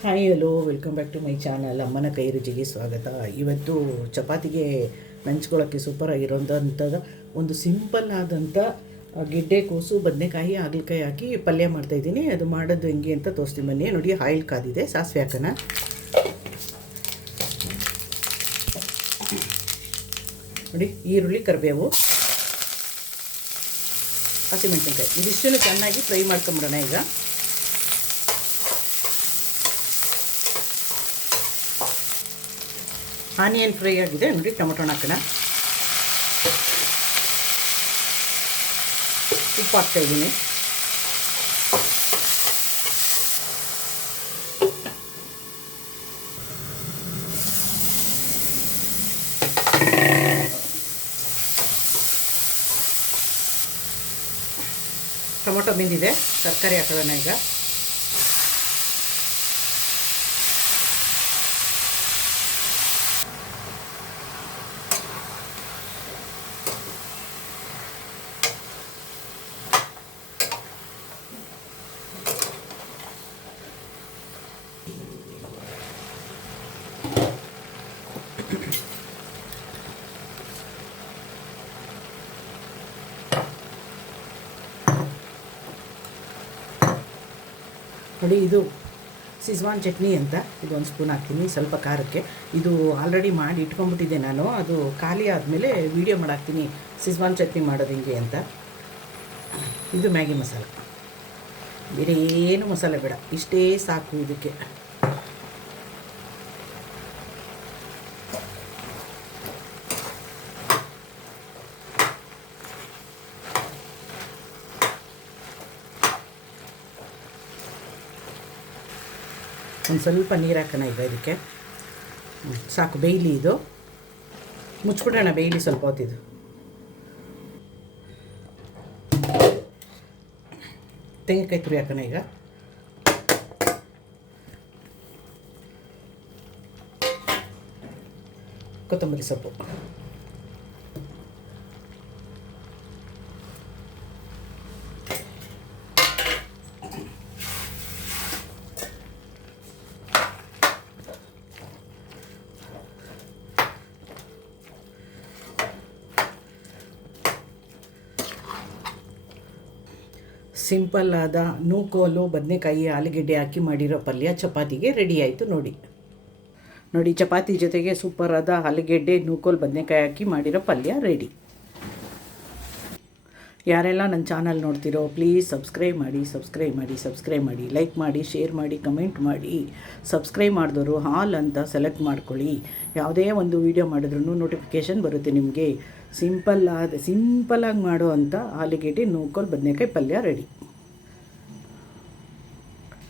Hi hello welcome back to my channel ಅಮ್ಮನ ಕೈ ರುಚಿಗೆ ಸ್ವಾಗತ. ಇವತ್ತು ಚಪಾತಿಗೆ ನಂಚ್ಕೊಳ್ಳೋಕ್ಕೆ ಸೂಪರ್ ಆಗಿರೋಂಥದ್ದು ಒಂದು ಸಿಂಪಲ್ ಆದಂಥ ಗಿಡ್ಡೆ, ಕೋಸು, ಬದನೆಕಾಯಿ, ಹಾಗಲಕಾಯಿ ಹಾಕಿ ಪಲ್ಯ ಮಾಡ್ತಾ ಇದ್ದೀನಿ. ಅದು ಮಾಡೋದು ಹೆಂಗೆ ಅಂತ ತೋರಿಸ್ತೀನಿ. ಬನ್ನಿ. ನೋಡಿ ಆಯಿಲ್ ಕಾದಿದೆ. ಸಾಸಿವೆ ಹಾಕೋಣ. ನೋಡಿ, ಈರುಳ್ಳಿ, ಕರಿಬೇವು ಹಸಿಮೆಣಸಿನ್ಕಾಯಿ ಇದಿಷ್ಟನ್ನು ಚೆನ್ನಾಗಿ ಫ್ರೈ ಮಾಡ್ಕೊಂಬಿಡೋಣ ಈಗ. ಆನಿಯನ್ ಫ್ರೈ ಆಗಿದೆ. ನೋಡಿ ಟೊಮೊಟೊನ ಹಾಕೋಣ. ಉಪ್ಪು ಹಾಕ್ತಾ ಇದ್ದೀನಿ. ಟೊಮೊಟೊ ಬೆಂದಿದೆ. ತರಕಾರಿ ಹಾಕೋಣ ಈಗ. ನೋಡಿ, ಇದು ಸಿಜ್ವಾನ್ ಚಟ್ನಿ ಅಂತ ಇದು ಒಂದು ಸ್ಪೂನ್ ಹಾಕ್ತೀನಿ, ಸ್ವಲ್ಪ ಖಾರಕ್ಕೆ. ಇದು ಆಲ್ರೆಡಿ ಮಾಡಿ ಇಟ್ಕೊಂಡ್ಬಿಟ್ಟಿದ್ದೆ ನಾನು. ಅದು ಖಾಲಿ ಆದಮೇಲೆ ವೀಡಿಯೋ ಮಾಡಾಕ್ತೀನಿ. ಸಿಜ್ವಾನ್ ಚಟ್ನಿ ಮಾಡೋದು ಹಿಂಗೆ ಅಂತ. ಇದು ಮ್ಯಾಗಿ ಮಸಾಲ. ಬೇರೆ ಏನು ಮಸಾಲೆ ಬೇಡ. ಇಷ್ಟೇ ಸಾಕು ಇದಕ್ಕೆ. ಒಂದು ಸ್ವಲ್ಪ ನೀರು ಹಾಕೋಣ ಈಗ ಇದಕ್ಕೆ. ಸಾಕು, ಬೇಯ್ಲಿ ಇದು. ಮುಚ್ಬಿಡೋಣ ಬೇಯ್ಲಿ ಸ್ವಲ್ಪ ಹೊತ್ತಿದು ತೆಂಗಿನಕಾಯಿ ತುರಿ ಹಾಕೋಣ ಈಗ. ಕೊತ್ತಂಬರಿ ಸೊಪ್ಪು. ಸಿಂಪಲ್ ಆದ ನೂಕೋಲು ಬದನೆಕಾಯಿ ಆಲೂಗೆಡ್ಡೆ ಹಾಕಿ ಮಾಡಿರೋ ಪಲ್ಯ ಚಪಾತಿಗೆ ರೆಡಿ ಆಯಿತು ನೋಡಿ. ನೋಡಿ, ಚಪಾತಿ ಜೊತೆಗೆ ಸೂಪರ್ ಆದ ಆಲೂಗೆಡ್ಡೆ, ನೂಕೋಲು ಬದನೆಕಾಯಿ ಹಾಕಿ ಮಾಡಿರೋ ಪಲ್ಯ ರೆಡಿ ಯಾರೆಲ್ಲ ನನ್ನ ಚಾನಲ್ ನೋಡ್ತಿರೋ ಪ್ಲೀಸ್ ಸಬ್ಸ್ಕ್ರೈಬ್ ಮಾಡಿ ಸಬ್ಸ್ಕ್ರೈಬ್ ಮಾಡಿ ಸಬ್ಸ್ಕ್ರೈಬ್ ಮಾಡಿ ಲೈಕ್ ಮಾಡಿ ಶೇರ್ ಮಾಡಿ ಕಮೆಂಟ್ ಮಾಡಿ. ಸಬ್ಸ್ಕ್ರೈಬ್ ಮಾಡಿದವರು ಹಾಲ್ ಅಂತ ಸೆಲೆಕ್ಟ್ ಮಾಡ್ಕೊಳ್ಳಿ. ಯಾವುದೇ ಒಂದು ವೀಡಿಯೋ ಮಾಡಿದ್ರೂ ನೋಟಿಫಿಕೇಷನ್ ಬರುತ್ತೆ ನಿಮಗೆ. ಸಿಂಪಲ್ ಆದ ಸಿಂಪಲಾಗಿ ಆಗಿ ಅಂಥ ಆಲೂಗೆಡ್ಡೆ ನೂಕೋಲು ಬದನೆಕಾಯಿ ಪಲ್ಯ ರೆಡಿ